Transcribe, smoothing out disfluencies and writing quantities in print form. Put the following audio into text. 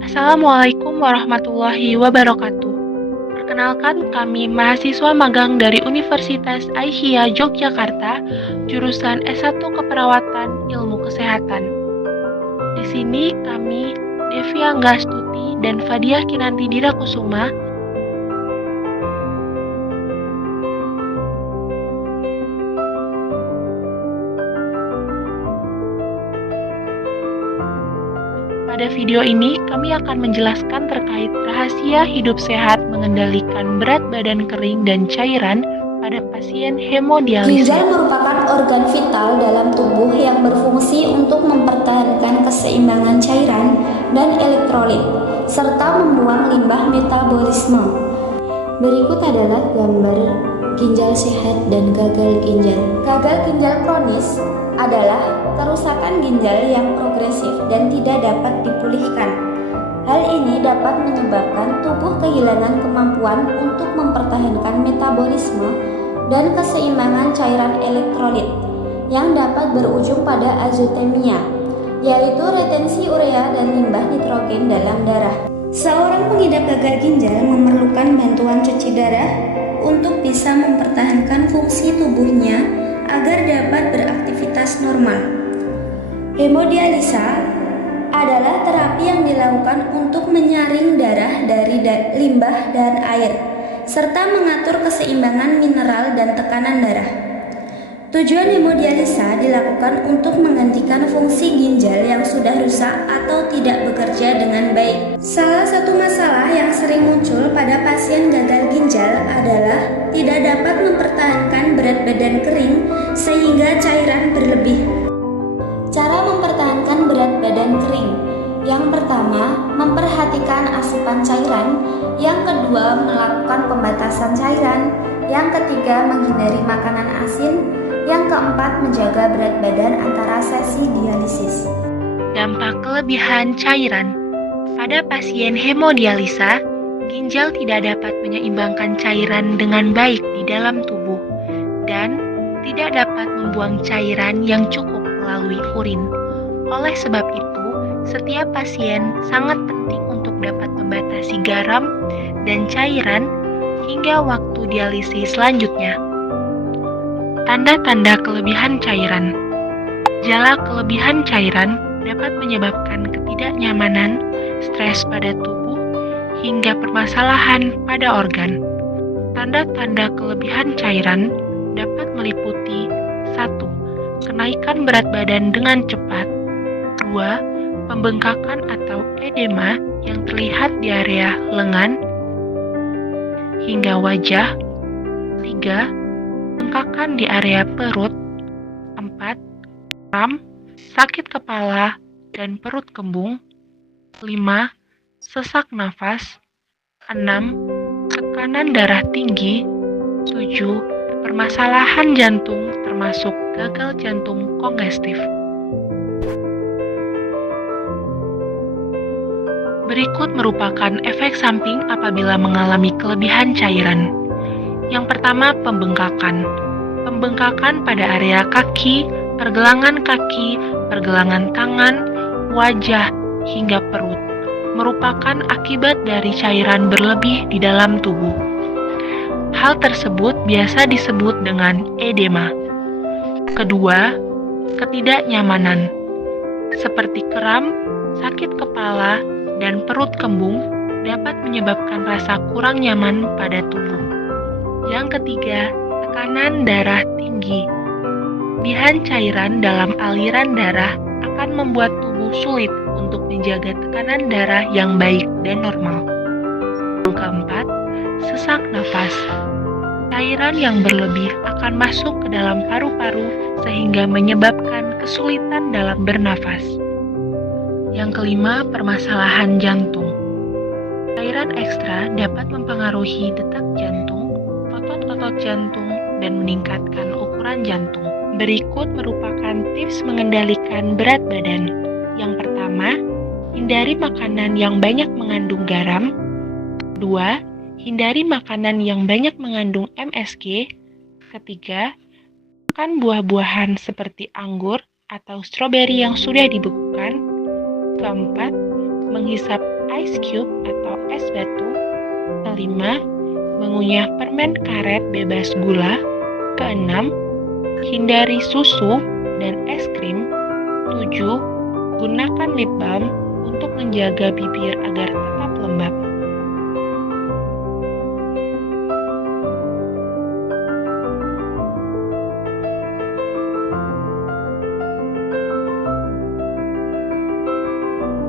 Assalamualaikum warahmatullahi wabarakatuh. Perkenalkan, kami mahasiswa magang dari Universitas Aisyah Yogyakarta, jurusan S1 Keperawatan Ilmu Kesehatan. Di sini kami, Devi Anggastuti dan Fadiah Kinanti Dirakusuma, pada video ini kami akan menjelaskan terkait rahasia hidup sehat mengendalikan berat badan kering dan cairan pada pasien hemodialisis. Ginjal merupakan organ vital dalam tubuh yang berfungsi untuk mempertahankan keseimbangan cairan dan elektrolit, serta membuang limbah metabolisme. Berikut adalah gambar ginjal sehat dan gagal ginjal. Gagal ginjal kronis adalah kerusakan ginjal yang progresif dan tidak dapat dipulihkan. Hal ini dapat menyebabkan tubuh kehilangan kemampuan untuk mempertahankan metabolisme dan keseimbangan cairan elektrolit yang dapat berujung pada azotemia, yaitu retensi urea dan limbah nitrogen dalam darah. Seorang pengidap gagal ginjal memerlukan bantuan cuci darah untuk bisa mempertahankan fungsi tubuhnya agar dapat beraktivitas normal. Hemodialisa adalah terapi yang dilakukan untuk menyaring darah dari limbah dan air, serta mengatur keseimbangan mineral dan tekanan darah. Tujuan hemodialisa dilakukan untuk menggantikan fungsi ginjal yang sudah rusak atau tidak bekerja dengan baik. Salah satu masalah yang sering muncul pada pasien gagal ginjal adalah tidak dapat mempertahankan berat badan kering sehingga cairan berlebih. Cara mempertahankan berat badan kering: yang pertama, memperhatikan asupan cairan. Yang kedua, melakukan pembatasan cairan. Yang ketiga, menghindari makanan asin. Yang keempat, menjaga berat badan antara sesi dialisis. Dampak kelebihan cairan. Pada pasien hemodialisa, ginjal tidak dapat menyeimbangkan cairan dengan baik di dalam tubuh dan tidak dapat membuang cairan yang cukup melalui urin. Oleh sebab itu, setiap pasien sangat penting untuk dapat membatasi garam dan cairan hingga waktu dialisis selanjutnya. Tanda-tanda kelebihan cairan. Gejala kelebihan cairan dapat menyebabkan ketidaknyamanan, stres pada tubuh, hingga permasalahan pada organ. Tanda-tanda kelebihan cairan dapat meliputi 1. Kenaikan berat badan dengan cepat. 2. Pembengkakan atau edema yang terlihat di area lengan hingga wajah. 3. Bengkakan di area perut. 4. Kram, sakit kepala, dan perut kembung. 5. Sesak nafas. 6. Tekanan darah tinggi. 7. Permasalahan jantung termasuk gagal jantung kongestif. Berikut merupakan efek samping apabila mengalami kelebihan cairan. Yang pertama, pembengkakan. Pembengkakan pada area kaki, pergelangan tangan, wajah, hingga perut merupakan akibat dari cairan berlebih di dalam tubuh. Hal tersebut biasa disebut dengan edema. Kedua, ketidaknyamanan, seperti kram, sakit kepala, dan perut kembung dapat menyebabkan rasa kurang nyaman pada tubuh. Yang ketiga, tekanan darah tinggi. Kelebihan cairan dalam aliran darah akan membuat tubuh sulit untuk menjaga tekanan darah yang baik dan normal. Yang keempat, sesak nafas. Cairan yang berlebih akan masuk ke dalam paru-paru sehingga menyebabkan kesulitan dalam bernafas. Yang kelima, permasalahan jantung. Cairan ekstra dapat mempengaruhi detak jantung, otot jantung, dan meningkatkan ukuran jantung. Berikut merupakan tips mengendalikan berat badan. Yang pertama, hindari makanan yang banyak mengandung garam. Kedua, hindari makanan yang banyak mengandung MSG. Ketiga, makan buah-buahan seperti anggur atau stroberi yang sudah dibekukan. Keempat, menghisap ice cube atau es batu. Kelima, mengunyah permen karet bebas gula. Keenam, hindari susu dan es krim. 7. Gunakan lip balm untuk menjaga bibir agar tetap lembab.